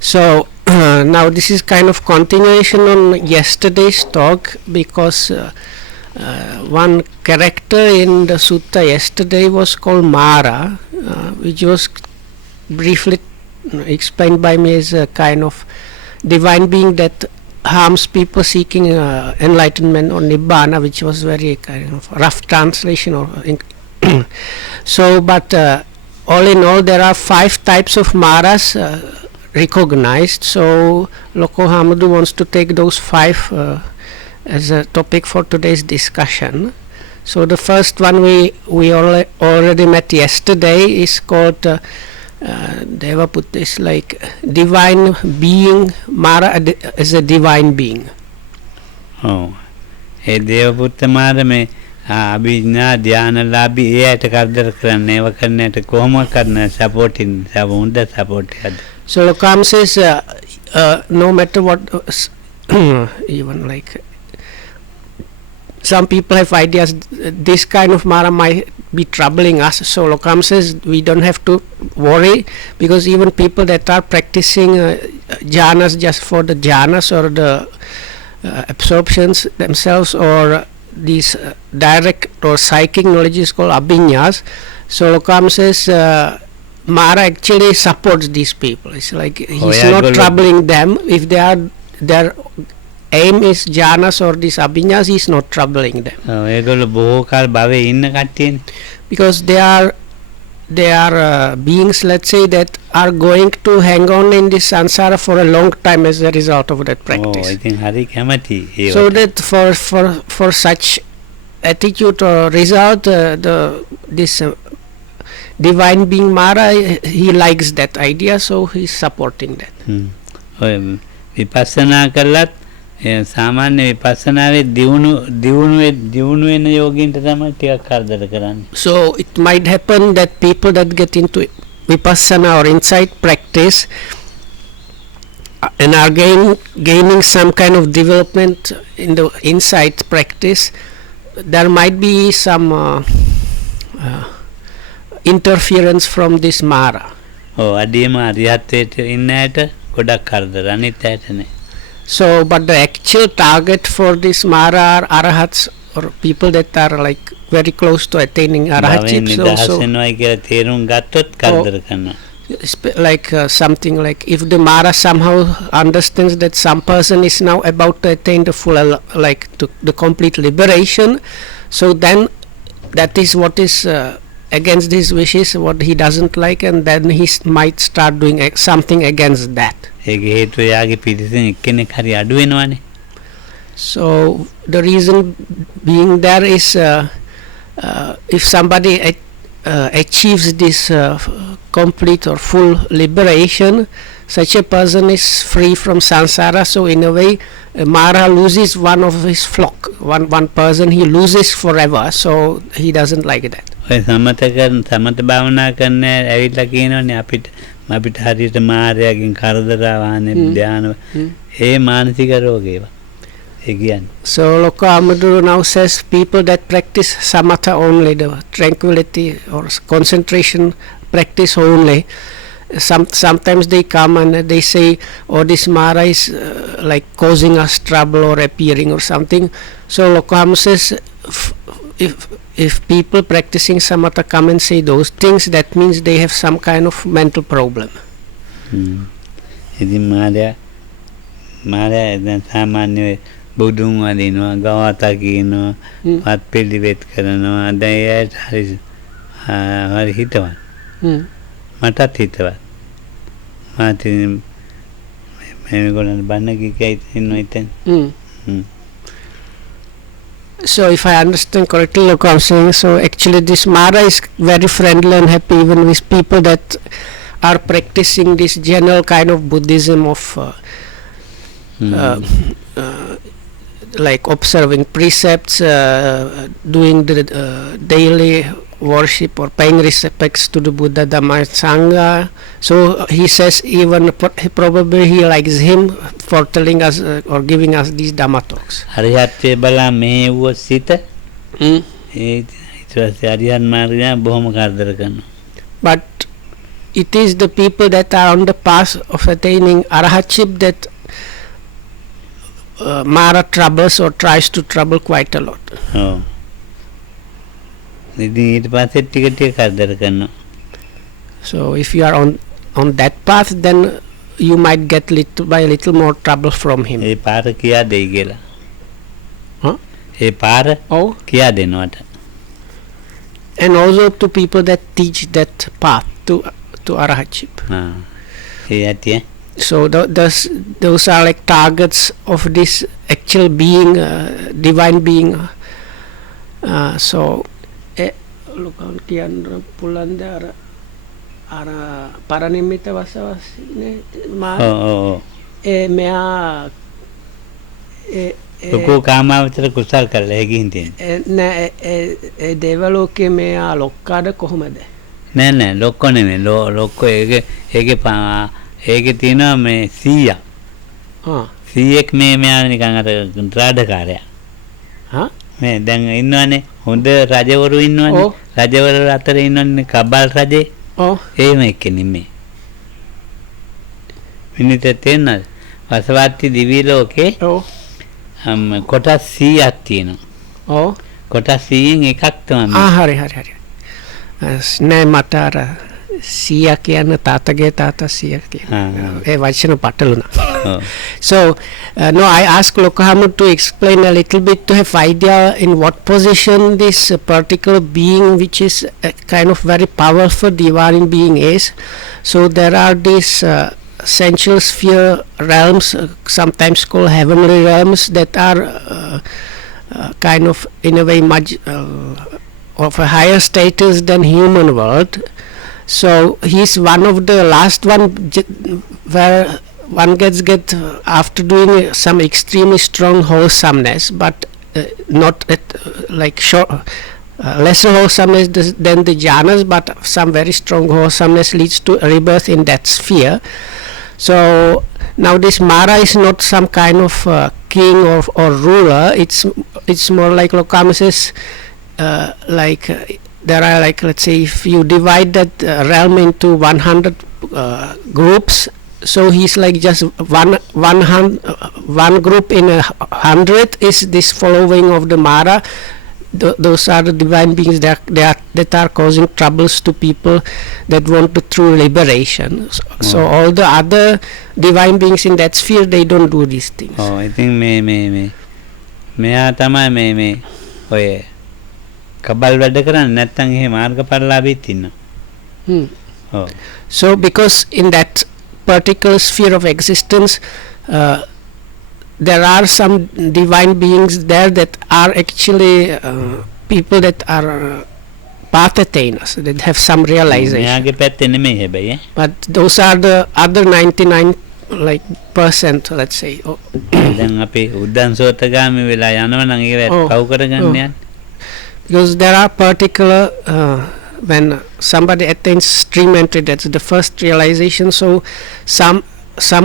So now this is kind of continuation on yesterday's talk, because one character in the sutta yesterday was called Mara, which was briefly explained by me as a kind of divine being that harms people seeking enlightenment or nibbana, which was very kind of rough translation. So, but all in all, there are 5 types of Maras recognized. So Loko Hamadu wants to take those 5 as a topic for today's discussion. So the first one we already met yesterday is called Devaputta, is like divine being, Mara as a divine being. Oh, hey Devaputta Mara me abhijna dhyana labhi එයට කරදර කරන්නේ ඒව කරන්නට කොහොම කරන supporting හොඳ support එකද. So Lokam says no matter what even like some people have ideas this kind of Mara might be troubling us. So Lokam says we don't have to worry, because even people that are practicing jhanas just for the jhanas or the absorptions themselves, or these direct or psychic knowledge is called abhinyas. So Lokam says Mara actually supports these people. It's like he's not troubling them. If they are their aim is jhanas or these abhinyas, he's not troubling them. Because they are beings, let's say, that are going to hang on in this sansara for a long time as a result of that practice. I think so that for such attitude or result, this divine being Mara, he likes that idea, so he's supporting that. Vipassana kallat සාමාන්‍ය විපස්සනාවේ දියුණු වෙන යෝගීන්ට තමයි ටිකක් කරදර කරන්නේ. So it might happen that people that get into vipassana or insight practice and are gaining some kind of development in the insight practice, there might be some interference from this Mara. අඩියම අරිහත්ත්වයට ඉන්න ඇයට ගොඩක් කරදර අනිත් ඇයට නේ. So, but the actual target for this Mara are arahats, or people that are like very close to attaining arahatship. Like something like if the Mara somehow understands that some person is now about to attain the full, like to the complete liberation, so then that is what is against his wishes, what he doesn't like, and then he might start doing something against that. So the reason being there is if somebody achieves this complete or full liberation, such a person is free from samsara. So in a way, Mara loses one of his flock, one person he loses forever, so he doesn't like that. සමත භාවනා කරන ඇවිල්ලා කියනවනේ අපිට හරියට මායාවෙන් කරදර ආවනේ ධානය ඒ මානසික රෝගේවා ඒ කියන්නේ. So Loko Amaduru now says people that practice samatha only, the tranquility or concentration practice only, sometimes they come and they say, oh, this Mara is like causing us trouble or appearing or something. So Loko Amaduru says if people practicing samatha come and say those things, that means they have some kind of mental problem. ඉතින් මාර්යා දැන් සාමාන්‍ය බුදුන් වදිනවා, ගාථා කියනවා, පත් පිළිවෙත් කරනවා. දැන් ඒට හරි හිතවත්. මටත් හිතවත්. මාත් මේගොල්ලන් බන්න කිකයි ඉන්නවා ඉතින්. So if I understand correctly, like I'm saying, so actually this Mara is very friendly and happy even with people that are practicing this general kind of Buddhism of like observing precepts, doing the daily worship or paying respects to the Buddha, Dhamma, Sangha. So he says even probably he likes him for telling us or giving us these Dhamma talks. හරියට බලා මේ වූ සිත ඊට පස්සේ හරියන් මාර්ගය බොහොම කරදර කරනවා. But it is the people that are on the path of attaining arahatship that Mara troubles or tries to trouble quite a lot. ඔව්. ඉතින් ඊට පස්සේ ටික ටික කරදර කරනවා. So if you are on that path, then you might get little by little more trouble from him. ඒ පාර කියා දෙයි කියලා. Huh? ඒ පාර Oh, කියා දෙනවට. and also to people that teach that path to arahatship. ආ. ඒ ඇතිය. So those are like targets of this actual being, divine being. So look on kiyan pulanda ara paranimita wasawasine ma ඔව් ඔව් ඔව්. mea ලොකෝ කාමාවචර කුසල් කරලා ඒ ගිහින් තියෙන. දේවලෝකයේ මෙයා ලොක්කාද කොහොමද? නෑ නෑ ලොක්කෝ නෙමෙයි. ලොක්කෝ ඒකේ තියෙනවා මේ 100ක්. ආ 100ක් මේ මෙයා නිකන් අර රාඩකාරයා. හා මේ දැන් ඉන්නවනේ හොඳ රජවරු ඉන්නවනේ. ඔව්. රජවරු අතර ඉන්නවනේ කබල් රජේ. ඔව් එහෙම එක්කෙනෙක් මේ. මිනිත තේන්නද? වසවත්ති දිවි ලෝකේ ඔව් කොටස් 100ක් තියෙනවා. ඔව් කොටස් 100න් එකක් තමයි. හරි නෑ මට අර සියා කියන තාත්තගේ තාත්තා සියා කියන ඒ වචන පටලුණා. So no, I asked Lokahamu to explain a little bit to have idea in what position this particular being, which is a kind of very powerful divine being, is. So there are these essential sphere realms, sometimes called heavenly realms, that are kind of in a way much of a higher status than human world. So he's one of the last one where one gets after doing some extremely strong wholesomeness, but not at like short, lesser wholesomeness than the jhanas, but some very strong wholesomeness leads to rebirth in that sphere. So now this Mara is not some kind of king or ruler. It's more like Lokama says, like there are, like, let's say if you divide that realm into 100 groups, so he's like just one group in 100 is this following of the Mara. Those are the divine beings that are causing troubles to people that want the true liberation. So all the other divine beings in that sphere, they don't do these things. Oh, I think මෙයා තමයි මේ ඔය කබල් වැඩ කරන්නේ නැත්නම් එහෙ මාර්ගඵලලාභීත් ඉන්නවා. ඔව්. So because in that particular sphere of existence, there are some divine beings there that are actually people that are path attainers, that have some realization. මෙයාගේ පැත්තේ නෙමෙයි හැබැයි. But those are the other 99 like percent, let's say. දැන් අපි උද්දන්සෝතගාමී වෙලා යනවා නම් ඒක පව් කරගන්න යන්නේ. Because there are particular when somebody attains stream entry, that's the first realization. So some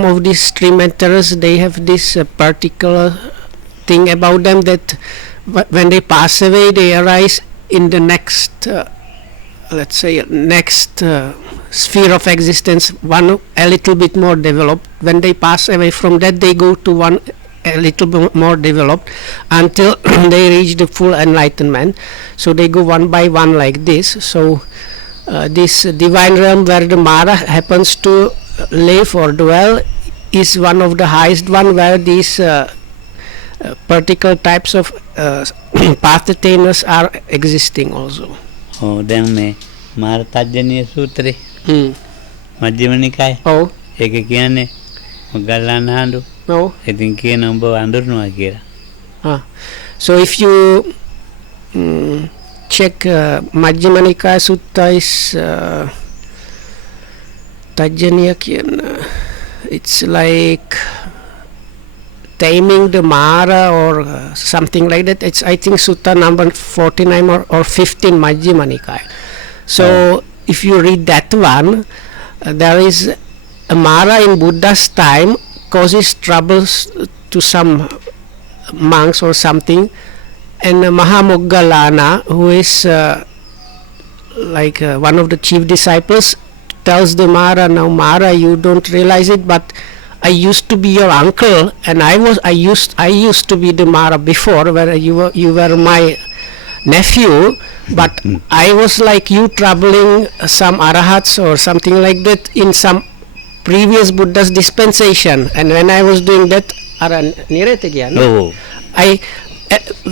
of these stream enterers, they have this particular thing about them that when they pass away, they arise in the next let's say next sphere of existence, one a little bit more developed. When they pass away from that, they go to one a little bit more developed until they reach the full enlightenment. So they go one by one like this. So this divine realm where the Mara happens to live or dwell is one of the highest one, where these particular types of path attainers are existing also. Oh, දැන් මේ මාර්ගතජ්ජනීය සූත්‍රේ මජ්ක්‍ධිම නිකායේ. Oh. ඒක කියන්නේ මොග්ගල්ලාන හාමුදුරුවෝ. No. ඉතින් කියන උඹ අඳුරනවා කියලා. So if you check Majjhima Nikaya Sutta is Tajjaniya කියන, it's like taming the Mara or something like that. It's, I think, Sutta number 49 or 15 Majjhima Nikaya. So if you read that one, there is a Mara in Buddha's time causes troubles to some monks or something, and Mahamoggallana, who is like one of the chief disciples, tells the Mara, now Mara, you don't realize it, but I used to be your uncle, and I used to be the Mara before, where you were my nephew, but I was like you troubling some arahats or something like that in some previous Buddha's dispensation, and when I was doing that, Oh.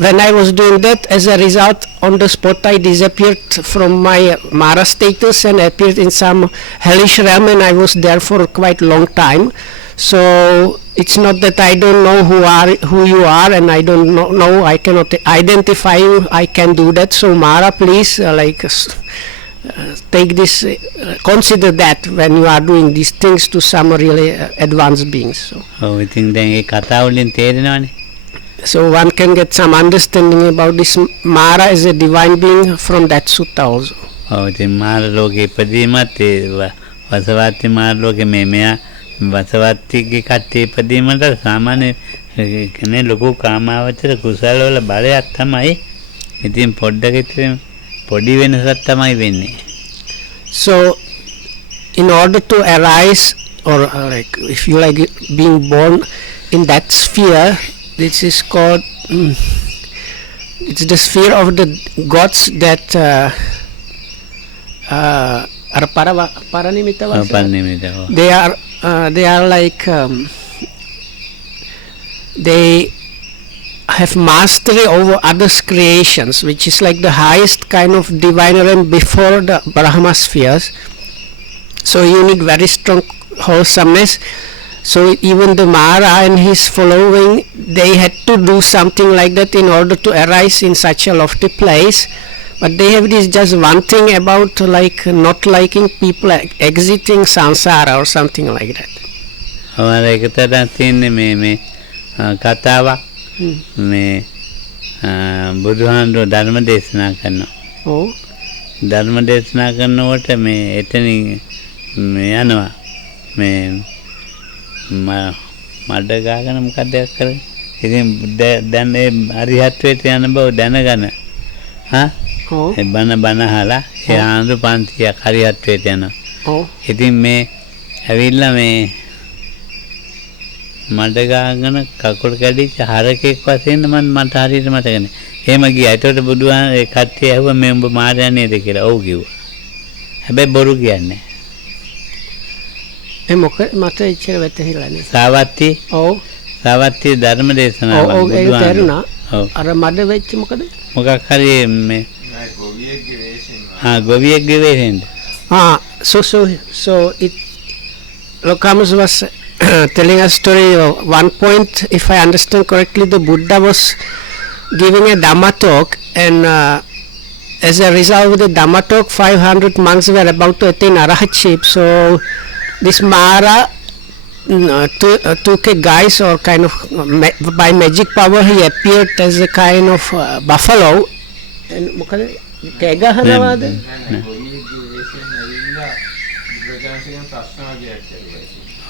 when I was doing that, as a result, on the spot I disappeared from my Mara status and appeared in some hellish realm, and I was there for quite a long time. So it's not that I don't know who you are, and I don't know I cannot identify you. I can do that. So Mara, please take this, consider that when you are doing these things to some really advanced beings. So. Oh, I think then කතාවලින් තේරෙනවනේ. So one can get some understanding about this Mara as a divine being from that sutta also. ඔව් ඉතින් මාර ලෝකේ ඉපදීමත් ඒ වසවත්ති මාර ලෝකේ මෙයා වසවත්තිගේ කට්ටිය ඉපදීමට සාමාන්‍ය කියන්නේ ලොකු කාමාවචර කුසල වල බලයක් තමයි. ඉතින් පොඩ්ඩක් ඉතින් පොඩි වෙනසක් තමයි වෙන්නේ. So in order to arise, or like if you like being born in that sphere, this is called it's the sphere of the gods that are paranimitta. They are like they have mastery over others' creations, which is like the highest kind of divine realm before the Brahma spheres. So you need very strong wholesomeness. So even the Mara and his following, they had to do something like that in order to arise in such a lofty place. But they have this just one thing about like not liking people exiting samsara or something like that. हमारा एक तरह तीन में कथावा में बुधवार धर्म देशना करना Oh. धर्म देशना करना वोटे में इतनी में अनवा में मडगागन मुकद्दे कर इतनी दने अरिहत्वे ते अनुभव दने करना हाँ Oh. बना हाला ये आंध्र पांतिया अरिहत्वे ते ना Oh. इतनी में अविल्ला में මඩගාගෙන කකුල් කැඩිච්ච හරකෙක් වශයෙන් මට හරියට මතක නැහැ. එහෙම ගියා. ඒතකොට බුදුහාම ඒ කට්ටිය ඇහුවා මේ උඹ මාරයා නේද කියලා. ඔව් කිව්වා. හැබැයි බොරු කියන්නේ. ඒ මොකද මට ඉච්චර වැටහිලා නේ. සාවත්ති. ඔව්. සාවත්ති ධර්ම දේශනාව ඔව් ඒක තේරුණා. ඔව්. අර මඩ වෙච්ච මොකද? මොකක් හරි මේ ගොවියෙක්ගේ වෙහෙන්ද. So it Lokamus was telling a story. One point, if I understand correctly, the Buddha was giving a Dhamma talk, and as a result of the Dhamma talk, 500 monks were about to attain arahatship. So this Mara took a guise, or kind of by magic power he appeared as a kind of buffalo. And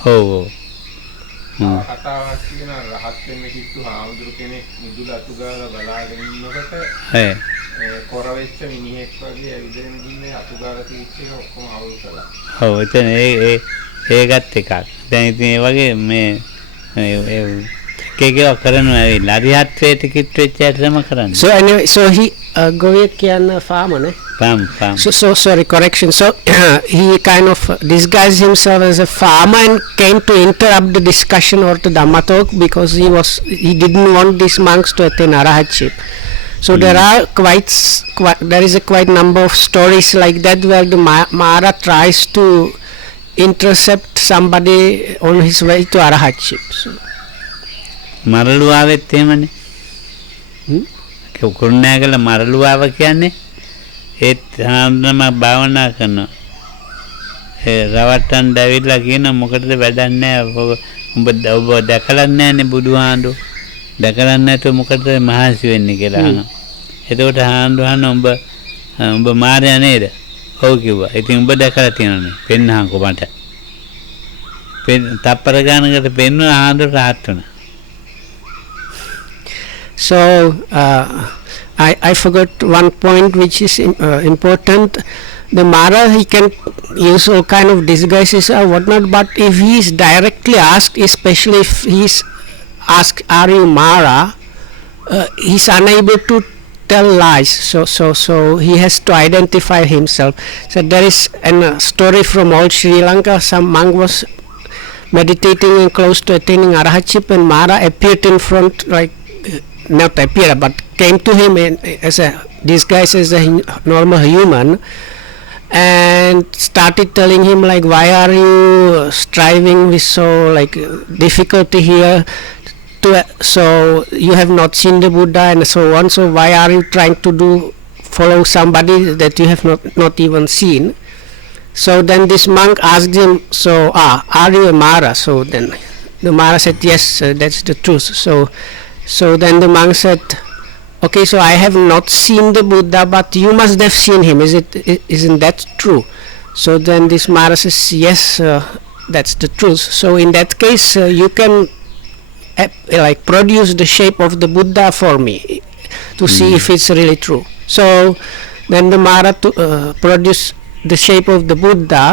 ඔව් කතාවක් කියන රහත් වෙන්න කිව්තු හාමුදුරු කෙනෙක් මුදුල අතු ගාලා බලාගෙන ඉන්නකොට හේ කොර වෙච්ච මිනිහෙක් වගේ ඇවිදගෙන ගින්නේ අතු ගාලා තීච්ච එක ඔක්කොම අවුල් කළා. ඔව් එතන ඒකත් එකක්. දැන් ඉතින් ඒ වගේ මේ කේකේ කරනවා ඇවිල්ලා අරිහත්ත්වයට කිට් වෙච්ච ඇටම කරන්නේ. So anyway, so he Govek කියන farmer ne? Farm. So sorry, correction. So he kind of disguised himself as a farmer and came to interrupt the discussion or the Dhamma talk, because he didn't want these monks to attain arahatship. So there is a quite number of stories like that where the Mara tries to intercept somebody on his way to arahatship. So මරළු ආවෙත් එහෙමනේ. කුරුණෑගල මරළු ආව කියන්නේ ඒත් හාමුදුරුවෝ මම භාවනා කරනවා. ඒ රවට්ටන් දැවිලා කියන මොකටද වැඩක් නැහැ. ඔබ දැකලා නැහැනේ බුදුහාඳු. දැකලා නැතුව මොකටද මහන්සි වෙන්නේ කියලා අහනවා. එතකොට හාමුදුරුවෝ උඹ මාරයා නේද? ඔව් කිව්වා. ඉතින් උඹ දැකලා තියෙනවනේ. පෙන්නහන්කෝ මට. තප්පර ගානකට පෙන්නුවා හාමුදුරුවෝ රහත් වුණා. So I forgot one point which is important. the Mara, he can use all kind of disguises or whatnot, but if he is directly asked, especially if he is asked, "Are you Mara?" He's unable to tell lies. So he has to identify himself. So there is a story from old Sri Lanka. Some monk was meditating and close to attaining arahatship, and Mara appeared in front, like not appeared, but came to him as a disguise as a normal human, and started telling him like, "Why are you striving with so like difficulty here? So you have not seen the Buddha and so on. So why are you trying to follow somebody that you have not even seen?" So then this monk asked him, "So are you a Mara?" So then the Mara said, "Yes, that's the truth." So then the monk said, "Okay, so I have not seen the Buddha, but you must have seen him. Isn't that true?" So then this Mara says, "Yes, that's the truth. So in that case, you can like produce the shape of the Buddha for me to see if it's really true." So then the Mara produced the shape of the Buddha,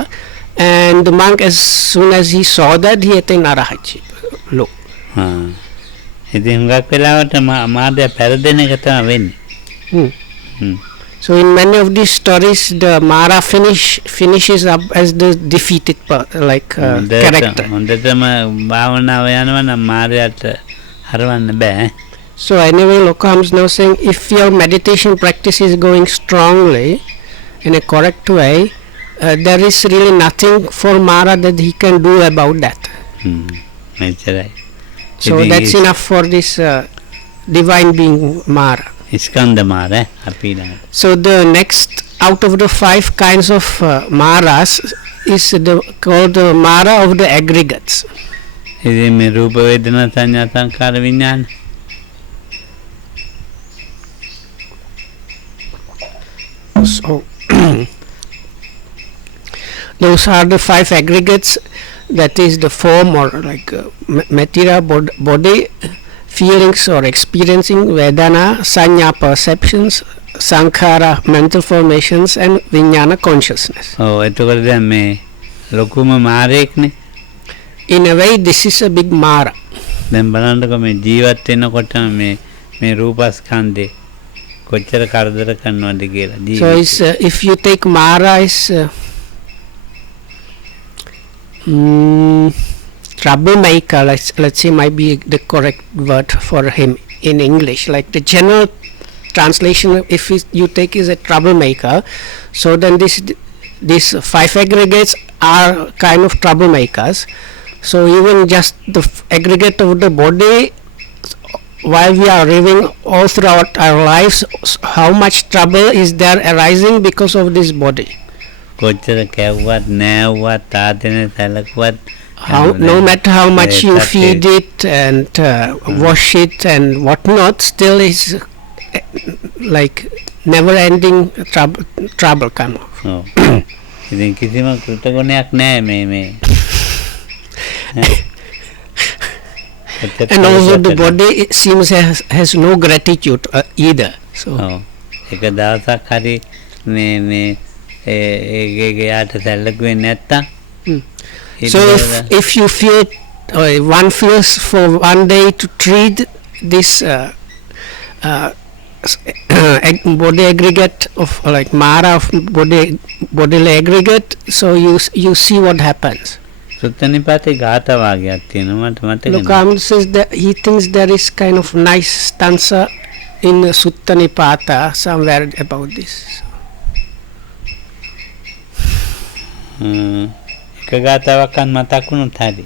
and the monk, as soon as he saw that, he attained arahatship. Look. ඉතින් හුඟක් වෙලාවට මාර්ගය පෙරදෙන එක තමයි වෙන්නේ. So in many of these stories, the Mara finishes up as the defeated character. හොඳටම භාවනාව යනවා නම් මාර්ගයට හරවන්න බෑ. So anyway, Lokam is now saying, if your meditation practice is going strongly in a correct way, there is really nothing for Mara that he can do about that. එච්චරයි. So that's enough for this divine being Mara. ස්කන්ධ මාර අපි ළඟ. So the next out of the 5 kinds of Maras is called the Mara of the aggregates. ඉතින් මේ රූප වේදනා සංඥා සංකාර විඥාන. So those are the 5 aggregates, that is the form or like material body, feelings or experiencing, Vedana, Sanya perceptions, Sankhara mental formations, and Vijnana consciousness. එතකොට දැන් මේ ලොකුම මාරේක්නේ. In a way, this is a big Mara. දැන් බලන්නකො මේ ජීවත් වෙනකොට මේ රූපස්කන්ධේ කොච්චර කරදර කරනවද කියලා. So if you take Mara is troublemaker, let's say, might be the correct word for him in English. Like the general translation, if you take is a troublemaker, so then these 5 aggregates are kind of troublemakers. So even just the aggregate of the body, while we are living all throughout our lives, how much trouble is there arising because of this body? කොච්චර කැව්වත් නෑව්වත් ආදෙන සැලකුවත් no matter how much you feed it and wash it and whatnot, still is like never ending trouble kind of. ඉතින් කිසිම කෘතගුණයක් නෑ මේ and also the body, it seems, has no gratitude either. So එක දවසක් හරි මේ ඒකට සැලකුවේ නැත්තම්. So if you feel one feels for one day to treat this body aggregate of like Mara of bodily aggregate, so you see what happens. සුත්තනිපාතේ ගාථා වාගයක් තියෙනවා මට මතක. Lokam says that he thinks there is kind of nice stanza in Suttanipata somewhere about this. එක ගාථාවක් අන්න මතක් වුණොත් හරි.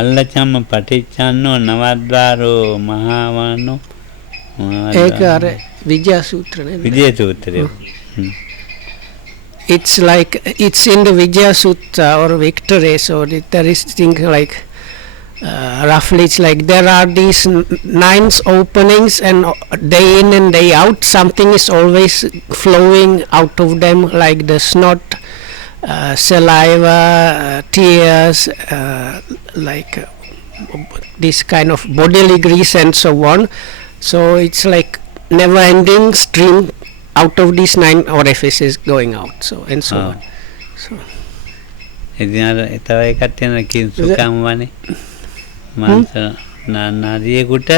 අල්ලචම්ම පටිච්චන්නෝ නවද්වාරෝ මහාවනෝ. ඒක අර විජය සූත්‍ර නේ. විජය සූත්‍රය. It's like it's in the Vijaya Sutta or Victory, so there is thing like roughly it's like there are these 9 openings, and day in and day out something is always flowing out of them, like the snot, saliva, tears, like this kind of bodily grease and so on. So it's like never ending stream out of these 9 orifices going out. So and so Ah. on. So ඉතින් අර තව එකක් තියෙනවා කිංසුකම් වනේ. මාංශ නාරියෙකුට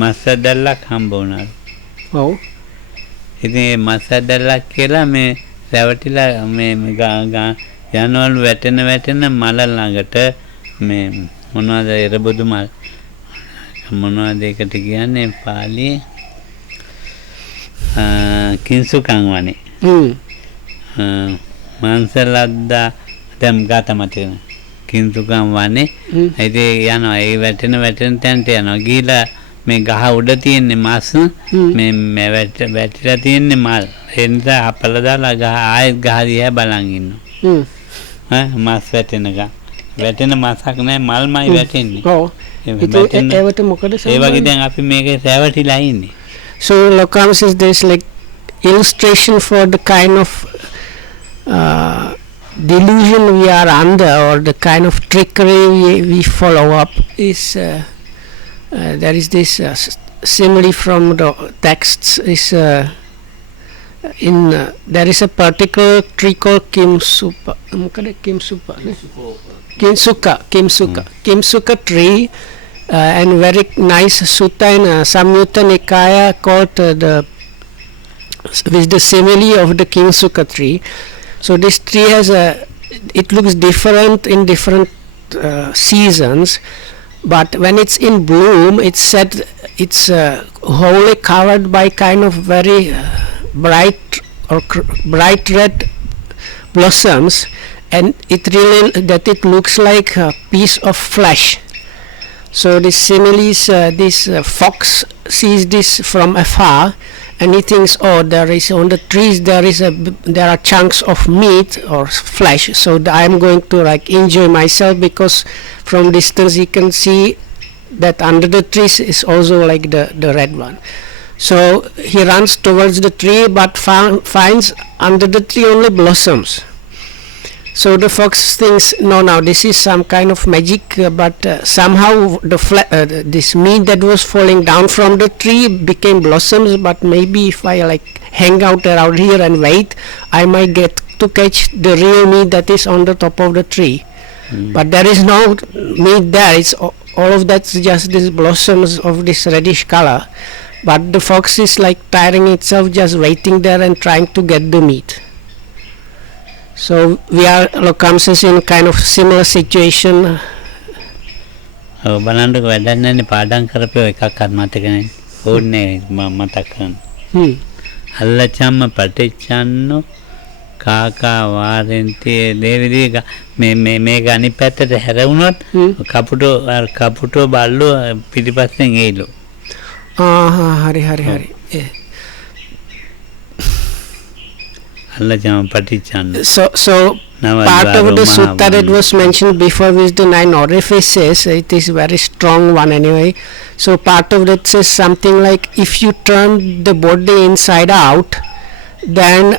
මස් ඇදල්ලක් හම්බ වුණා. oh ඉතින් මේ මස් ඇදල්ලක් කියලා මේ රැවටිලා මේ යනවලු වැටෙන මල ළඟට මේ මොනවද එරබුදු මල් මොනවද ඒකට කියන්නේ පාලියේ කිංසුකම් වනේ. මාංශලද්දා දැන් ගාතම තියෙන කිංසුකම් වනේ. ඉතින් යනවා ඒ වැටෙන තැනට යනවා ගිහිලා මේ ගහ උඩ තියෙන්නේ මස් මේ වැටිලා තියෙන්නේ මල්. ඒ නිසා අපල දාලා ගහ ආයෙත් ගහ දිහා බලන් ඉන්නවා. මස් වැටෙන මසක් නෑ මල්මයි වැටෙන්නේ. oh ඒවට මොකද ඒ වගේ දැන් අපි මේකේ රැවටිලා ඉන්නේ. So Lokam says there's like illustration for the kind of delusion we are under, or the kind of trickery we follow up is there is this simile from the texts is there is a particular tree called Kimsuka tree, and very nice sutta in Samyutta Nikaya called with the simile of the Kimsuka tree. So this tree has it looks different in different seasons, but when it's in bloom, it's said it's wholly covered by kind of very bright red blossoms, and it really that it looks like a piece of flesh. So this simile is this fox sees this from afar, and he thinks, oh, there is on the trees there are chunks of meat or flesh, so I am going to like enjoy myself, because from distance you can see that under the trees is also like the red one. So he runs towards the tree, but finds under the tree only blossoms. So the fox thinks, no, now this is some kind of magic, but somehow this meat that was falling down from the tree became blossoms, but maybe if I like hang out around here and wait, I might get to catch the real meat that is on the top of the tree. But there is no meat there, it's all of that's just these blossoms of this reddish color, but the fox is like tiring itself just waiting there and trying to get the meat. So we are Lokam says in kind of similar situation. ඔව් බලන්නකො වැඩක් නැන්නේ පාඩම් කරපේ එකක් අර මතක නැහැ. ඕනේ මතක් කරන්න. අල්ලචම්ම පටිච්චන්නෝ කාකා වාරෙන්ති දේවිදී මේ අනිත් පැත්තට හැරවුනොත් කපුටෝ බල්ලෝ පිටිපස්සෙන් එයිලු. Hari. So part of the sutta that was mentioned before with the 9 orifices, it is very strong one anyway. So part of that says something like, if you turn the body inside out, then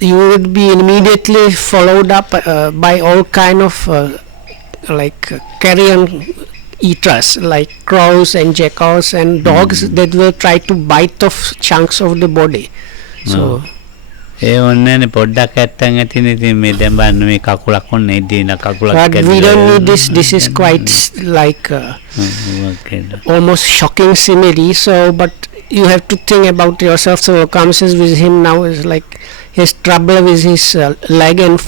you would be immediately followed up by all kind of like carrion eaters, like crows and jackals and dogs that will try to bite off chunks of the body. So ඒ ඔන්නනේ පොඩ්ඩක් ඇත්තන් ඇතිනේ ඉතින් මේ දැන් බලන්න මේ කකුලක් ඔන්න ඉදින කකුලක් but we don't need this is quite like almost shocking simile. So but you have to think about yourself. So comes with him now is like his trouble with his leg, and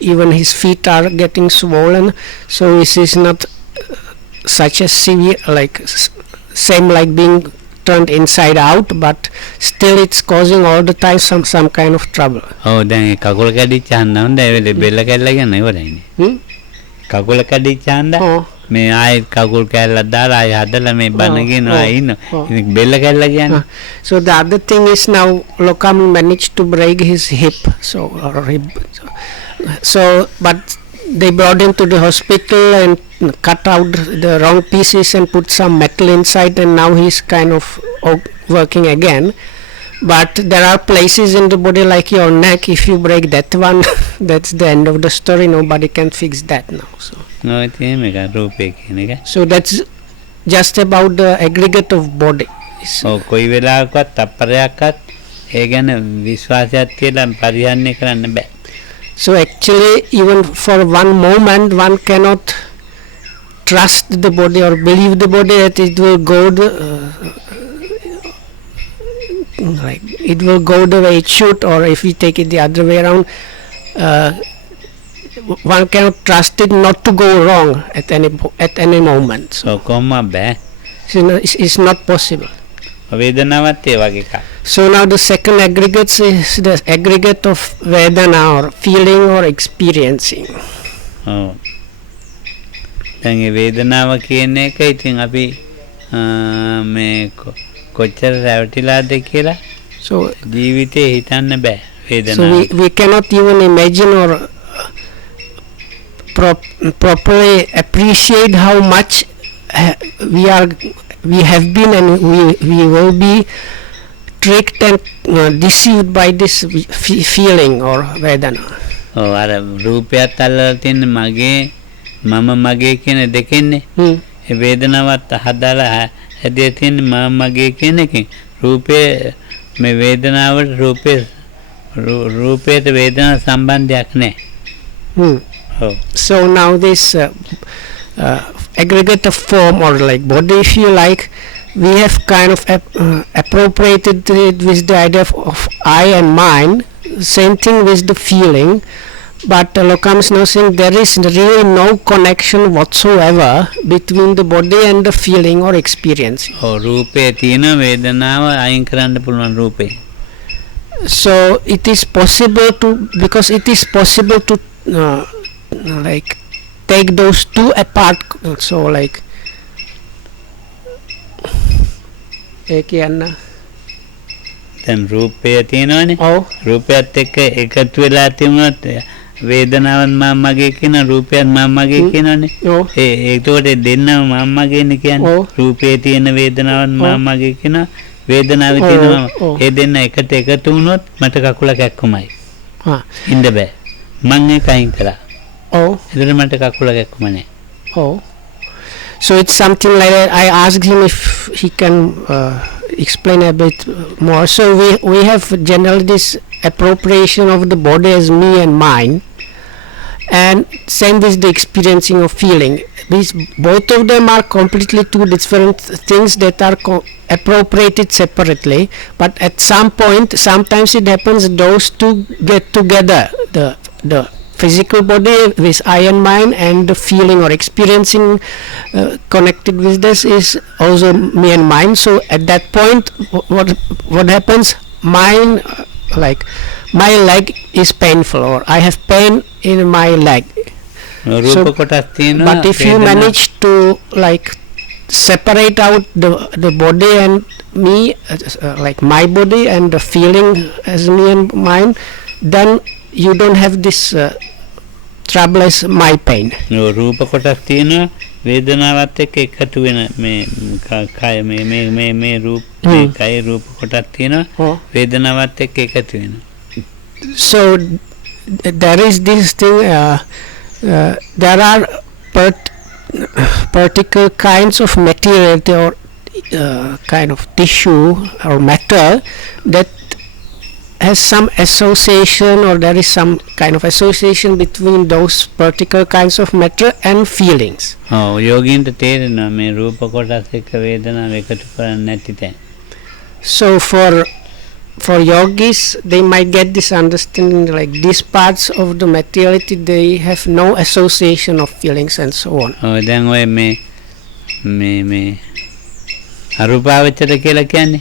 even his feet are getting swollen, so this is not such a severe like same like being turned inside out, but still it's causing all the time some kind of trouble. ඔව් දැන් ඒ කකුල කැඩිච්චාන් නම් දැන් බෙල්ල කැඩලා ගන්න ඉවරයිනේ. කකුල කැඩිච්චාන් මේ ආයෙ කකුල් කැල්ලක් දාලා ආයෙ හදලා මේ බනගෙන ආයෙ ඉන්න. ඉතින් බෙල්ල කැඩලා කියන්නේ. So the other thing is now Lokam managed to break his hip, so but they brought him to the hospital and cut out the wrong pieces and put some metal inside, and now he's kind of working again. But there are places in the body like your neck, if you break that one, that's the end of the story. Nobody can fix that now. So that's just about the aggregate of body. කොයි වෙලාවකවත් තප්පරයක්වත් ඒ ගැන විශ්වාසයක් තියලා පරිහරණය කරන්න බෑ. So actually, even for one moment, one cannot trust the body or believe the body that it will go like it will go the way it should, or if we take it the other way around, one cannot trust it not to go wrong at any moment. So කොහොම බෑ. it's not possible. වේදනාවත් ඒ වගේ එකක්. So now the second aggregate is the aggregate of vedana or feeling or experiencing. ඔව්. දැන් මේ වේදනාව කියන එක ඉතින් අපි මේ කොච්චර රැවටිලාද කියලා So ජීවිතේ හිතන්න බෑ වේදනාව. So we cannot even imagine or properly appreciate how much we have been and we will be tricked and deceived by this feeling or vedana. ඔව් අර රූපයත් අල්ලලා තියෙන මම මගේ කියන දෙකෙන්නේ. ඒ වේදනාවත් හදාලා හැදේ තියෙන මම මගේ කියන එකෙන් රූපේ මේ වේදනාවට රූපයට වේදනා සම්බන්ධයක් නැහැ. So now this aggregate of form or like body, if you like, we have kind of appropriated it with the idea of I and mine. Same thing with the feeling, but Lokam is now saying there is really no connection whatsoever between the body and the feeling or experience. රූපේ තියෙන වේදනාව අයින් කරන්න පුළුවන් රූපේ. So it is possible to, because it is possible to like take those two apart. So like දැන් රූපය තියෙනවනේ. ඔව්. රූපයත් එක්ක එකතු වෙලා තිබුණොත් වේදනාවත් මම මගේ කියන රූපයත් මම මගේ කියනවනේ. ඔව්. ඒකට දෙන්නම මම මගේනේ කියන්නේ. රූපයේ තියෙන වේදනාවත් මම මගේ කියන වේදනාවේ තියෙනවා. ඒ දෙන්න එකට එකතු වුණොත් මට කකුල කැක්කුමයි. ඉන්න බෑ. මං ඒක අයින් කරා. එතන මට කකුල කැක්කුම නෑ. So it's something like that. I asked him if he can explain a bit more. So we have generally this appropriation of the body as me and mine, and same with the experiencing of feeling. These both of them are completely two different things that are appropriated separately, but at some point sometimes it happens those two get together, the physical body with I and mine, and the feeling or experiencing connected with this is also me and mine. So at that point what happens, mine like my leg is painful or I have pain in my leg. So, but if you manage to like separate out the body and me, like my body and the feeling as me and mine, then you don't have this trouble as my pain. රූප කොටස් තියෙනවා වේදනාවත් එක්ක එකතු වෙන මේ කය මේ රූප මේ කය රූප කොටස් තියෙනවා වේදනාවත් එක්ක එකතු වෙනවා. So there is this thing, there are particular kinds of material or kind of tissue or matter that has some association, or there is some kind of association between those particular kinds of matter and feelings. යෝගීන්ට තේරෙනවා මේ රූප කොටස් එක්ක වේදනාව එකතු කරන්නේ නැති තැන. So for yogis, they might get this understanding like these parts of the materiality, they have no association of feelings and so on. දැන් ඔය මේ අරූපාවචර කියලා කියන්නේ.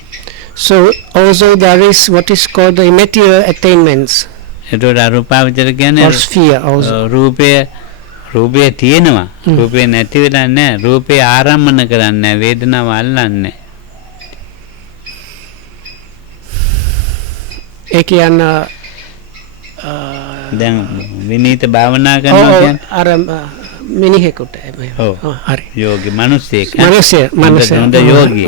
So also there is what is called the immaterial attainments. ඒතකොට අරූපාවචර කියන්නේ or sphere also. රූපය තියෙනවා. රූපේ නැති වෙලා නැහැ. රූපේ ආරම්භන කරන්නේ නැහැ. වේදනාව අල්ලන්නේ. ඒ කියන්නේ දැන් විනීත භාවනා කරනවා කියන්නේ අර මිනිහෙකුට හරි යෝගී මිනිස්සෙක් හොඳ යෝගී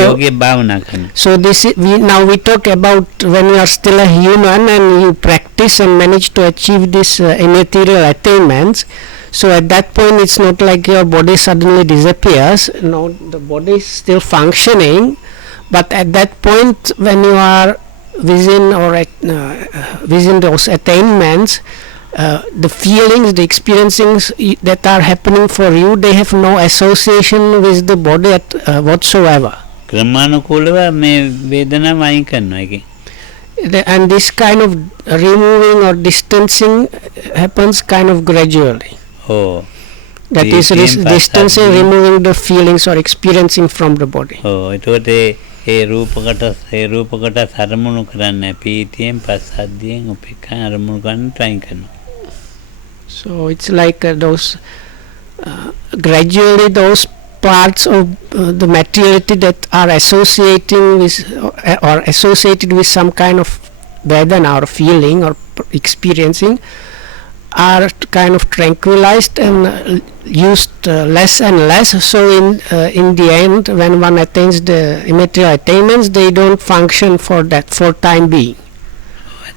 යෝගී භාවනා කරනවා. So this is, we talk about when you are still a human and you practice and manage to achieve this immaterial attainments. So at that point it's not like your body suddenly disappears. No, the body is still functioning, but at that point when you are within those attainments, the feelings, the experiencings that are happening for you, they have no association with the body whatsoever. ක්‍රමානුකූලව මේ වේදනාව අයින් කරනවා ඒකේ. And this kind of removing or distancing happens kind of gradually. O. That is distancing, removing the feelings or experiencing from the body. ඕ ඒකට ඒ රූපකට අරමුණු කරන්නේ පීතියෙන් පස්සද්ධියෙන් උපේක්ඛා අරමුණු ගන්න try කරනවා. So it's like those gradually those parts of the materiality that are associating with or associated with some kind of vedana or feeling or experiencing are kind of tranquilized and used less and less. So in the end, when one attains the immaterial attainments, they don't function for that for time being.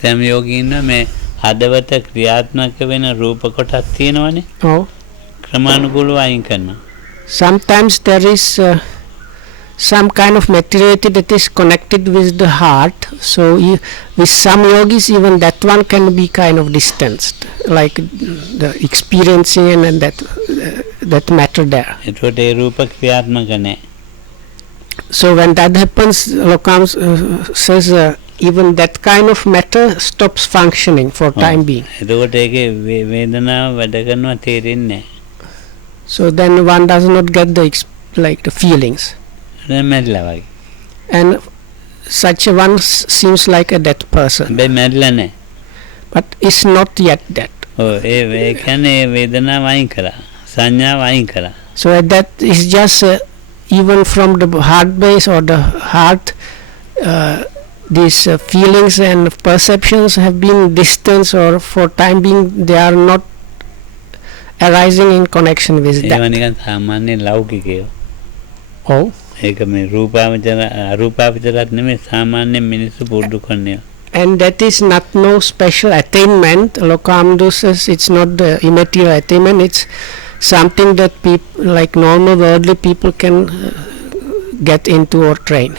දැන් යෝගීන මේ හදවත ක්‍රියාත්මක වෙන රූප කොටස් තියෙනවනේ. Oh. ක්‍රමානුකූලව අයින් කරනවා. Sometimes there is some kind of materiality that is connected with the heart. So with some yogis, even that one can be kind of distanced, like the experiencing and that matter there. ඒකට ඒ රූප ක්‍රියාත්මක නැහැ. So when that happens, Lokam says even that kind of matter stops functioning for time being. ඒකට ඒකේ වේදනාව වැඩ කරනවා තේරෙන්නේ නැහැ. So then one does not get the feelings. And such a one seems like a dead person. But it's not yet dead. So that is just even from the heart base or the heart, these feelings and perceptions have been distanced, or for time being they are not arising in connection with that. සාමාන්‍ය ලෞකිකය. Oh. ඒක මේ අරූපාවචරත් නෙමෙයි සාමාන්‍ය මිනිස්සු පුරුදු කරන්නේ. And that is not no special attainment. Lokamdu says it's not the immaterial attainment. It's something that people like normal worldly people can get into or train.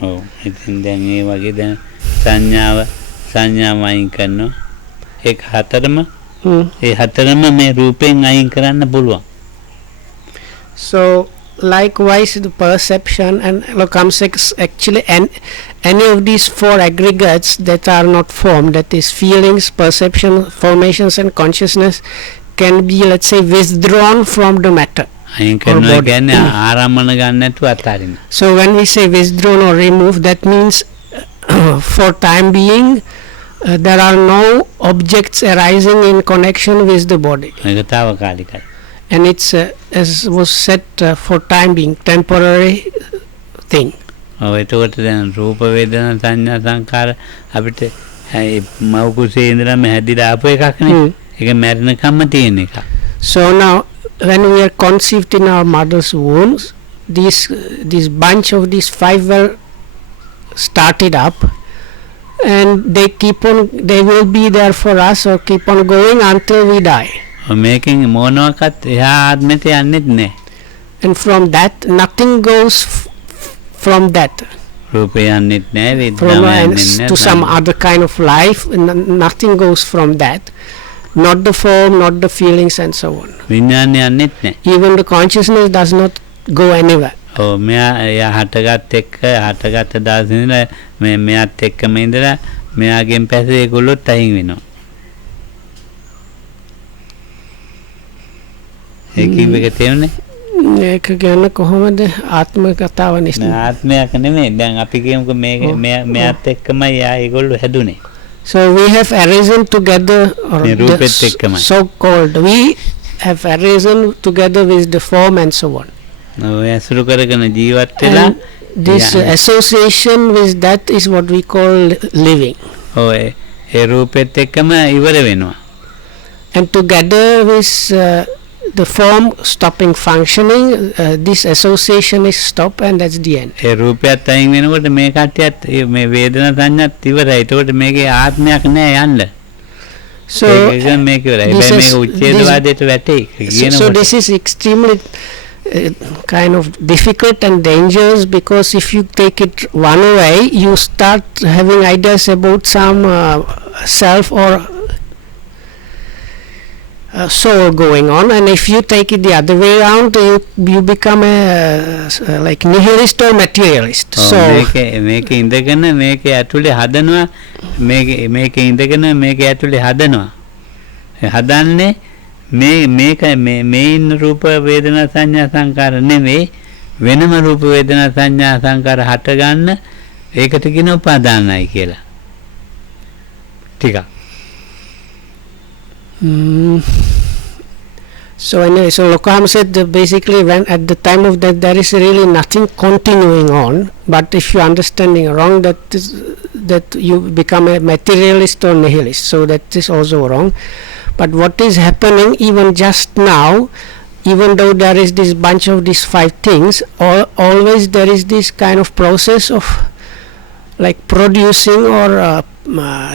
ඔව්. ඉතින් දැන් ඒ වගේ දැන් සංඥාව අයින් කරනවා. ඒක හතරම ඒ හතරම මේ රූපෙන් අයින් කරන්න පුළුවන්. So likewise the perception and Lokam says actually any of these four aggregates that are not formed, that is feelings, perception, formations and consciousness, can be, let's say, withdrawn from the matter. අයින් කරනවා කියන්නේ ආරම්මන ගන්න නැතුව අතාරින්න. So when we say withdrawn or remove, that means for time being there are no objects arising in connection with the body. ඒක తాවකාලිකයි. And it's as was said for time being, temporary thing. ඔව් ඒකට දැන් රූප වේදනා සංඥා සංකාර අපිට මව කුසේ ඉඳලා හැදිලා ආපු එකක් නේ. ඒක මැරෙනකම්ම තියෙන එක. So now when we are conceived in our mother's wombs, this bunch of these five were started up, and they will be there for us or keep on going until we die. මේකෙන් මොනවාකට එහා ආත්මෙට යන්නෙත් නැහැ. And from that nothing goes from that. රූපය යන්නෙත් නැහැ, වේදනාව යන්නෙත් නැහැ. To some other kind of life, nothing goes from that. Not the form, not the feelings and so on. විඥානය යන්නෙත් නැහැ. Even the consciousness does not go anywhere. ඔව් මෙයා හටගත් දාසේ ඉඳලා මෙයාත් එක්කම ඉඳලා මෙයාගෙන් පස්සේ ඒගොල්ලොත් අයින් වෙනවා. ඒකීව එක තේරුනේ? ඒක කියන්නේ කොහොමද ආත්ම කතාව නිසා? ආත්මයක් නෙමෙයි. දැන් අපි කියමුකෝ මෙයාත් එක්කමයි ඒගොල්ලෝ හැදුනේ. So we have arisen together, or so called we have arisen together with the form and so on. ඇසුරු කරගෙන ජීවත් වෙලා this association with that is what we call living. ඔය ඒ රූපෙත් එක්කම ඉවර වෙනවා. And together with the form stopping functioning, this association is stopped, and that's the end. ඒ රූපයත් අයින් වෙනකොට මේ කට්ටියත් මේ වේදනා සංඥාත් ඉවරයි. ඒකට මේකේ ආත්මයක් නෑ යන්න. So මේක ඉවරයි. මේක උච්ඡේදවාදයට වැටේ. So this is extremely kind of difficult and dangerous, because if you take it one way, you start having ideas about some self or soul going on, and if you take it the other way around, you become a like nihilist or materialist. So මේක ඉඳගෙන මේක ඇතුලේ හදනවා මේක ඉඳගෙන මේක ඇතුලේ හදනවා හදන්නේ මේක මේ ඉන්න රූප වේදනා සංඥා සංකාර නෙවෙයි වෙනම රූප වේදනා සංඥා සංකාර හට ගන්න ඒකට කියන උපාදානයි කියලා ටික So anyway, so Lokam said that basically when at the time of death there is really nothing continuing on, but if you are understanding wrong, that you become a materialist or nihilist, so that is also wrong. But what is happening even just now, even though there is this bunch of these 5 things, always there is this kind of process of like producing or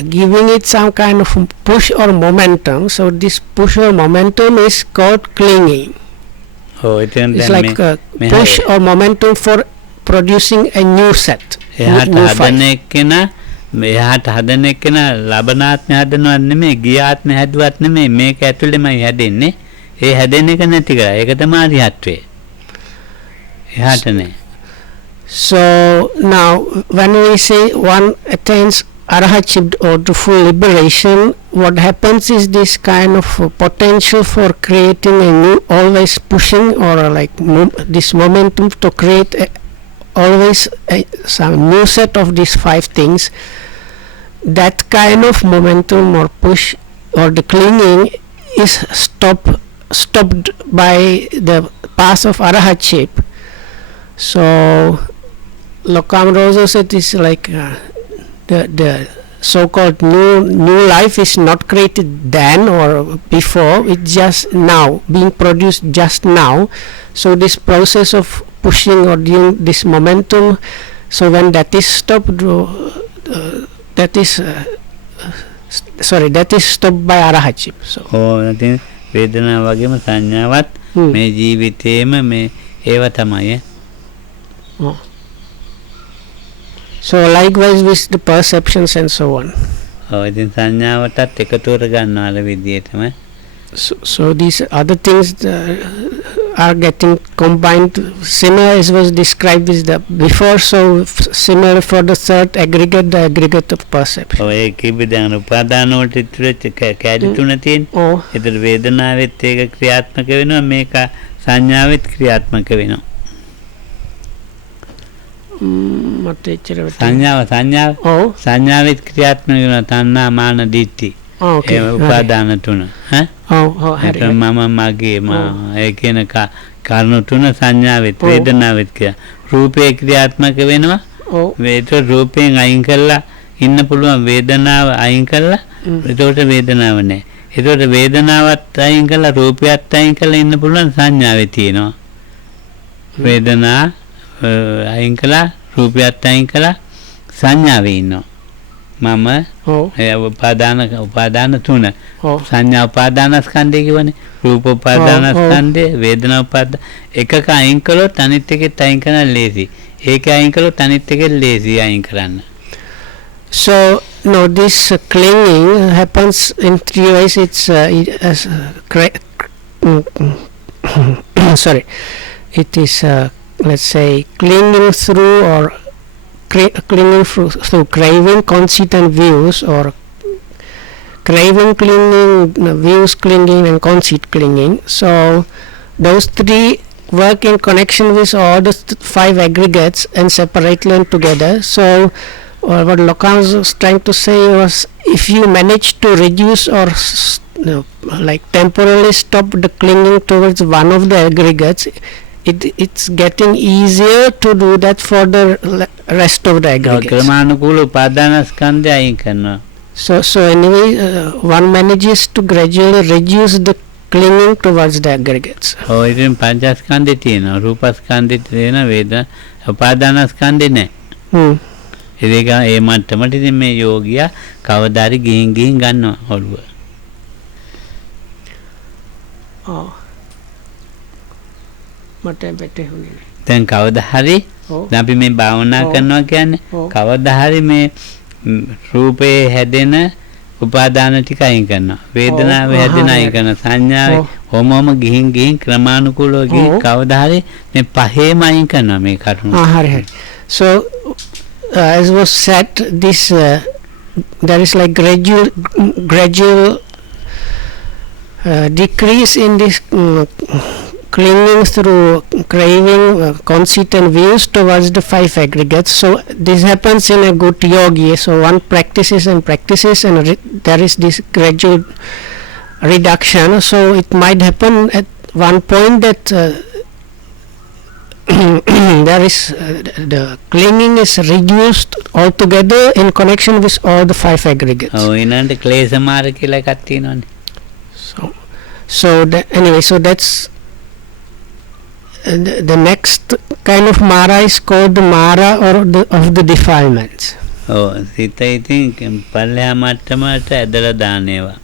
giving it some kind of push or momentum. So this push or momentum is called clinging. It's like a push or momentum for producing a new set. එයාට හදන එක්කෙනා ලබනාත්මය හදනවත් නෙමෙයි ගියාත්මය හැදුවත් නෙමෙයි මේක ඇතුළේමයි හැදෙන්නේ ඒ හැදෙන එක නැති කරා ඒක තමයි අරිහත්ත්වය එහාට නෑ. So now when we say one attains arahatship or the full liberation, what happens is this kind of potential for creating a new, always pushing or like this momentum to create always some new set of these 5 things. That kind of momentum or push or the clinging is stopped by the path of arahatship. So Lokam Rosa said is like the so-called new life is not created then or before, it's just now being produced just now. So this process of pushing or doing this momentum, so when that is stopped, that is stopped by arahatship. So වේදනාව වගේම සංඥාවත් මේ ජීවිතේම මේ ඒව තමයි. So likewise with the perceptions and so on. ඉතින් සංඥාවටත් එකතු කර ගන්නවා අර විදිහටම. So these other things are getting combined, similar as was described with the before, so similar for the third aggregate, the aggregate of perception. ඔය කිව්ව දැන් උපාදාන වලට ඉතුරුච්ච කැඩි තුන තියෙනවා. ඒතර වේදනාවෙත් ඒක ක්‍රියාත්මක වෙනවා මේක සංඥාවෙත් ක්‍රියාත්මක වෙනවා. සංඥාවෙත් ක්‍රියාත්මක වෙනවා තණ්හා මාන දිට්ඨි. ඒ උපාදාන තුන. මම මගේ ඒ කියන කාරණු තුන සංඥාවෙත් වේදනාවෙත් කියලා. රූපේ ක්‍රියාත්මක වෙනවා. ඒක රූපයෙන් අයින් කළා ඉන්න පුළුවන් වේදනාව අයින් කළා. ඒකට වේදනාව නැහැ. ඒකට වේදනාවත් අයින් කළා රූපයත් අයින් කළා ඉන්න පුළුවන් සංඥාවේ තියෙනවා. වේදනා අයින් කළා රූපයත් අයින් කළා සංඥාවේ ඉන්නවා. මම උපාදාන තුන සංඥා උපාදානස්කන්ධය කියවනේ රූප උපාදානස්කන්ධය වේදනා උපාදාන එකක අයින් කළොත් අනිත් එකෙත් අයින් කරන්න ලේසි ඒක අයින් කළොත් අනිත් එකෙත් ලේසි අයින් කරන්න. So now this clinging happens in 3 ways. It's sorry, it is let's say clinging through or clinging through craving, conceit and views, or craving clinging, views clinging and conceit clinging. So those 3 work in connection with all the 5 aggregates and separately and together. So what Lokam was trying to say was, if you manage to reduce or like temporarily stop the clinging towards one of the aggregates, it's getting easier to do that for the rest of the aggregates. So anyway, one manages to gradually reduce the clinging towards the aggregates. ඉතින් පංචස්කන්ධේ තියෙනවා රූපස්කන්ධේ තියෙනවා වේදනා උපාදානස්කන්ධේ නැහැ. ඒක ඒ මට්ටමට ඉතින් මේ යෝගියා කවදාරි ගිහින් ගන්නවා ඔළුව. මට වැටහුණේ නෑ. දැන් කවදා හරි ඔව්. දැන් අපි මේ භාවනා ඔව්. කරනවා කියන්නේ ඔව්. කවදා හරි මේ රූපේ හැදෙන උපාදාන ටික අයින් කරනවා. වේදනාවේ ඔව්. හැදෙන ආහා, අයින් කරනවා. සංඥාවේ ඔව්. හොමම ගිහින් ක්‍රමානුකූලව ගිහින් ඔව්. කවදා හරි මේ පහේම අයින් කරනවා මේ කරුණ. hari hari. So as was said, this there is like gradual decrease in this clinging through craving, conceit and views towards the five aggregates. So this happens in a good yogi. So one practices and there is this gradual reduction. So it might happen at one point that there is the clinging is reduced altogether in connection with all the five aggregates. ඔව් ඊළඟට ක්ලේශ මාර කියලා එකක් තියෙනවානේ. So anyway, so that's the next kind of mara is called the mara or of the defilements. ඔව් සිත ඉතින් පල්ලෙහා මට්ටමට ඇදලා දාන ඒවා.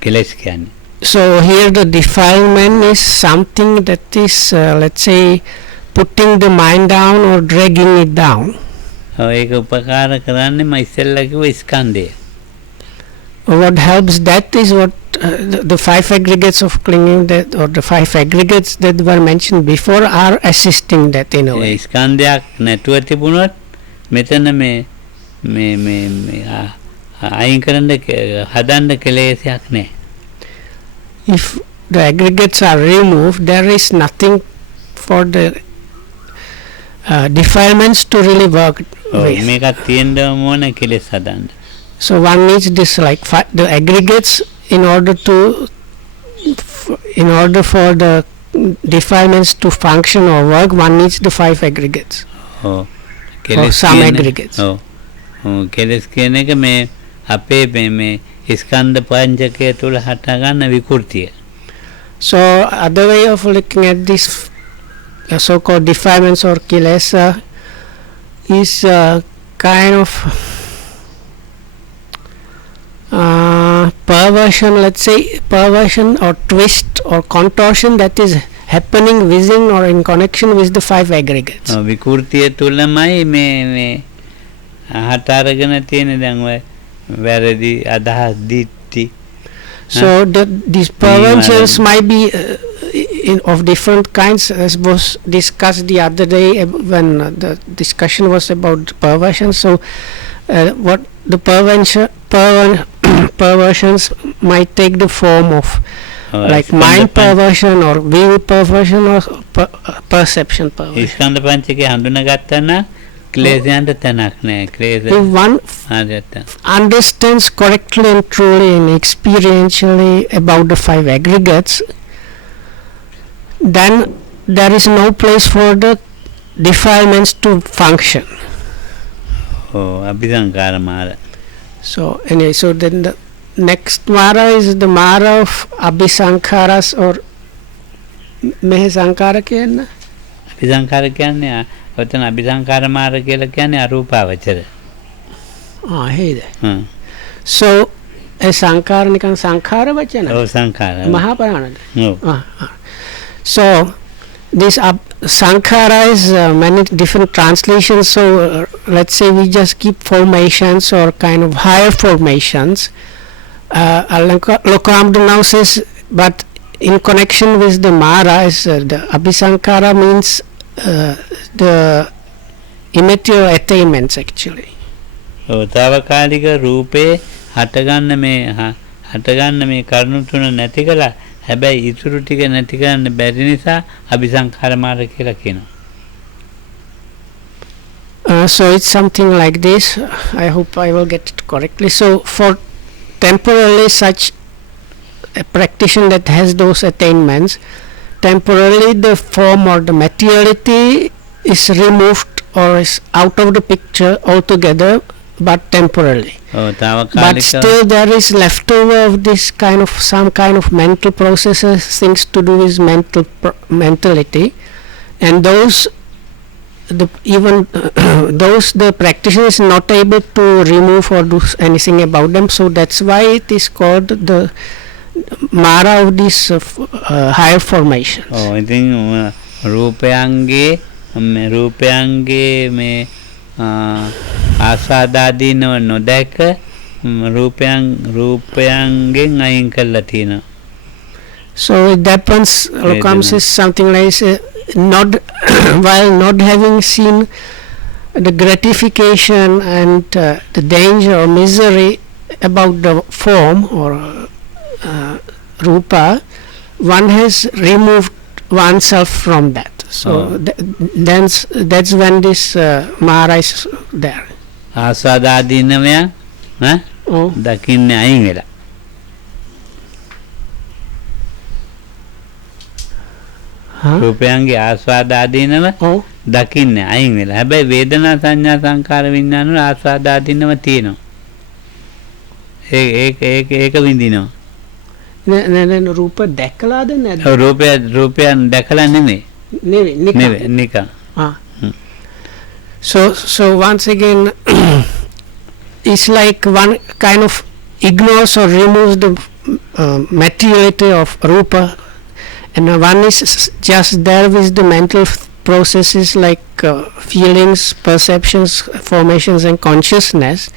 කෙලස් කියන්නේ. So here the defilement is something that is let's say putting the mind down or dragging it down. ඔව් ඒක උපකාර කරන්නේ මම ඉස්සෙල්ලා කිව්ව ස්කන්ධය. What helps that is what the five aggregates of clinging that or the five aggregates that were mentioned before are assisting that in a A way. ස්කන්ධයක් නැතුව තිබුණොත් මෙතන මේ අයින් කරන්න හදන්න කෙලෙසයක් නැහැ. If the aggregates are removed, there is nothing for the defilements to really work with. මේකත් තියෙන්න ඕන කෙලෙස් හදන්න. So one needs this like the aggregates in order for the defilements to function or work. One needs the five aggregates. ඔව් Or some aggregates. ඔව් කෙලෙස් කියන එක මේ අපේ මේ ස්කන්ධ පංචකය තුල හට ගන්න විකෘතිය. So other way of looking at this so-called defilements or kilesa is kind of perversion, let's say perversion or twist or contortion that is happening within or in connection with the five aggregates. විකෘතිය තුලමයි මේ හට අරගෙන තියෙන දැන් ඔය වැරදි අදහස් දිට්ටි. So these perversions might be of different kinds, as was discussed the other day when the discussion was about perversion. So what the perversions might take the form of like mind perversion or view perversion or perception perversion. ස්කන්ධ පංචකය හඳුනාගත්තා නම් ක්ලේශයන්ට තැනක් නැහැ. ක්ලේශ If one understands correctly and truly and experientially about the five aggregates, then there is no place for the defilements to function. අභිසංකාර මාර. So anyway, so then the next mara is the mara of abhisankharas or mehe sankara kiyanna. අභිසංකාර කියන්නේ ඔතන අභිසංකාර මාර කියලා කියන්නේ අරූපාවචර. Heyda. So a sankara nikan sankhara vachana. ඔව් සංඛාර. Mahapuranada. ඔව්. So this sankhara is many different translations. So let's say we just keep formations or kind of higher formations. Lokamda now says, but in connection with the mara is the abhisankara means the immaterial attainments actually. ඔව් తాවකාලික රූපේ හටගන්න මේ කරුණු තුන නැති කළා. හැබැයි ඉතුරු ටික නැති කරන්න බැරි නිසා අபிසංඛාර මාර්ග කියලා කියනවා. So it's something like this. I hope I will get it correctly. So for temporarily such a practitioner that has those attainments, temporarily the form or the materiality is removed or is out of the picture altogether, but temporarily. But still there is leftover of this kind of some kind of mental processes, things to do with mentality, and those the practitioner is not able to remove or do anything about them. So that's why it is called Mara of these higher formations. ඔව් ඉතින් රූපයන්ගේ මේ ආස්වාදාදීනව නොදැක රූපයන්ගෙන් අයින් කරලා තියෙනවා. So it depends, Lokam says something like not while not having seen the gratification and the danger or misery about the form or rupa, one has removed oneself from that. So that's when this Mara is there. ආස්වාදාදීනවයන් දකින්නේ අයින් වෙලා. රූපයන්ගේ ආස්වාදාදීනව දකින්නේ අයින් වෙලා. හැබැයි වේදනා සංඥා සංකාර විඥාන වල ආස්වාදාදීනව තියෙනවා. ඒක විඳිනවා. නෑ රූප දැකලාද නැද්ද? රූපයන් දැකලා නෙමෙයි. නිකන්. So once again it's like one kind of ignores or removes the materiality of rupa, and one is just there with the mental processes like feelings, perceptions, formations and consciousness,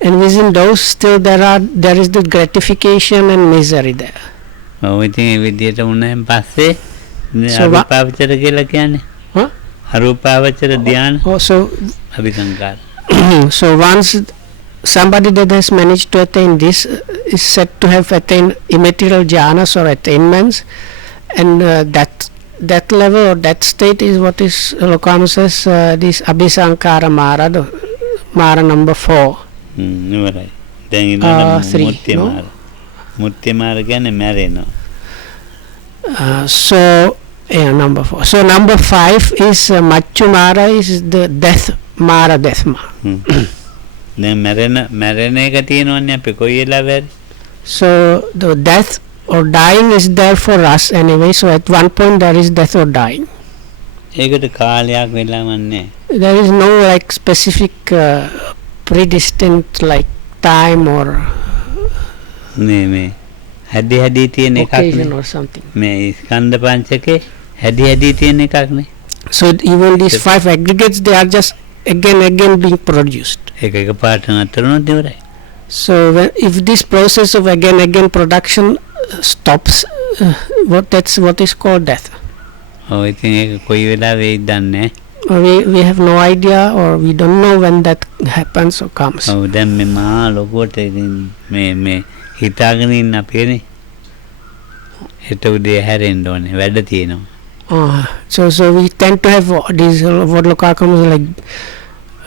and within those still there is the gratification and misery there. ඔව් ඉතින් ඒ විදිහට වුණාන් පස්සේ අරූපාවචර කියලා කියන්නේ. අරූපාවචර ධ්‍යාන. So අභිසංකාර. So once somebody that has managed to attain this is said to have attained immaterial jhanas or attainments, and that level or that state is what is Lokama says this Abhisankara Mara, the Mara number 4. ඉවරයි. දැන් ඊළඟ 3, මුත්‍ය no? මාර. මුත්‍ය මාර කියන්නේ මැරෙනවා. So number 4. So number 5 is Machu Mara, is the death Mara, death Mara. දැන් මැරෙන එක තියෙනවන්නේ අපි කොයි වෙලාවෙද? So the death or dying is there for us anyway, so at one point there is death or dying. ඒකට කාලයක් වෙලාවන්නේ. There is no like specific predestined like time or මේ හැදි තියෙන එකක් occasion නේ. or something. මේ ස්කන්ධ පංචකේ හැදි තියෙන එකක් නේ. So even these 5 aggregates, they are just again being produced. ඒක පාට නතරනොත් ඉවරයි. So if this process of again production stops, what is called death. ඔව් ඉතින් ඒක කොයි වෙලාවෙයිද දන්නේ. We have no idea or we don't know when that happens or comes. ඔව් දැන් මේ මහා ලොකුවට ඉතින් මේ හිතාගෙන ඉන්න අපේනේ. හෙට උදේ හැරෙන්න ඕනේ වැඩ තියෙනවා. So we tend to have these what Lokakam is like,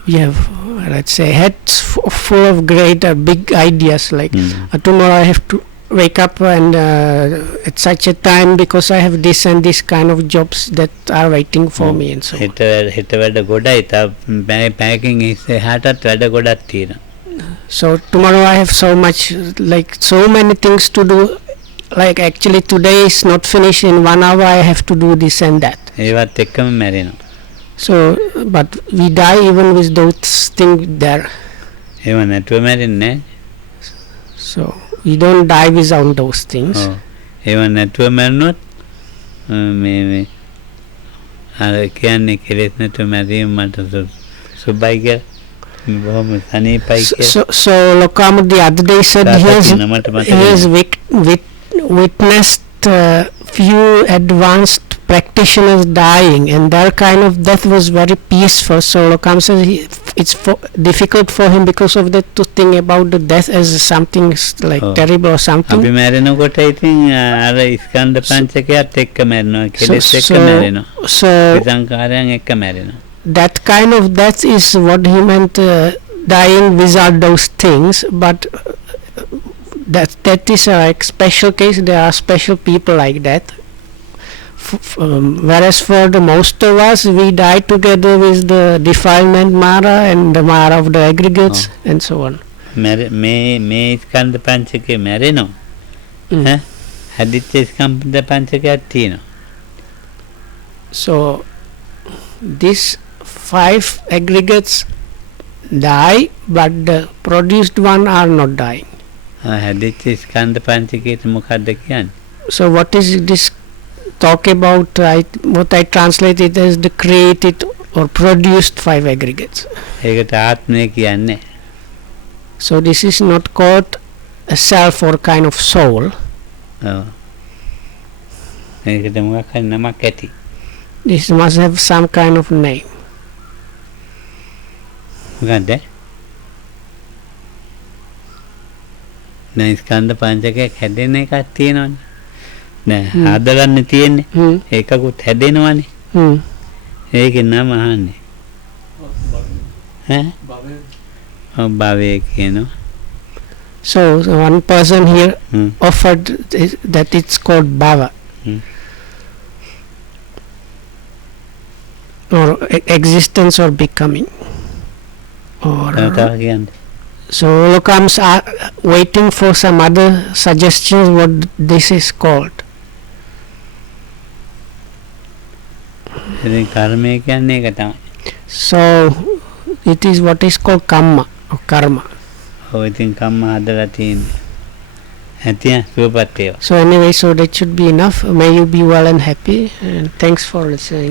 we have let's say heads full of great big ideas like tomorrow I have to wake up and at such a time because I have this and this kind of jobs that are waiting for me and so on. හෙට වැඩ ගොඩයි තා packing ඉස්සෙහාටත් වැඩ ගොඩක් තියෙනවා. So tomorrow I have so much, like so many things to do, like actually today is not finished, in 1 hour I have to do this and that. ඒවත් එක්කම මැරෙනවා. So but we die even with those things there. ඒව නැතුව මැරෙන්නේ. So we don't die without those things. ඒව නැතුව මැරුණොත් මේ අර කියන්නේ කෙලෙස් නැතුව මැරීම මට සුබයි කියලා. So Lokama the other day said he has witnessed few advanced practitioners dying, and their kind of death was very peaceful. So Lokama says it's difficult for him because of that to think about the death as something like terrible or something. අපි මැරෙනකොට ඉතින් අර ස්කන්ධ පංචකයත් එක්ක මැරෙනවා කෙලෙස් එක්ක මැරෙනවා. So සංකාරයන් එක්ක මැරෙනවා. That kind of death is what he meant, dying without those things, but that is a like special case. There are special people like that. Whereas for the most of us, we die together with the defilement Mara and the Mara of the aggregates and so on. මේ ස්කන්ධ පංචකේ මැරෙනවා. හැදිච්ච ස්කන්ධ පංචකයක් තියෙනවා. So these 5 aggregates die, but the produced one are not dying. හැදිච්ච ස්කන්ධ පංචකයට මොකක්ද කියන්නේ? So what is this talk about? What I translate it as the created or produced 5 aggregates. ඒකට ආත්මය කියන්නේ. So this is not called a self or kind of soul. ඔව්. ඒකට මොකක් හරි නමක් ඇති. This must have some kind of name. මොකද්ද? දැන් ස්කන්ධ පංචකයක් හැදෙන එකක් තියෙනවනේ. දැන් හදලන්නේ තියෙන්නේ. ඒකකුත් හැදෙනවනේ. ඒකේ නම අහන්නේ. ඈ? භවය කියනවා. So one person here offered that it's called bhava. Or existence or becoming. Or so Olokams are waiting for some other suggestions what this is called. So it is what is called kamma or karma. So anyway, so that should be enough. May you be well and happy, and thanks for listening.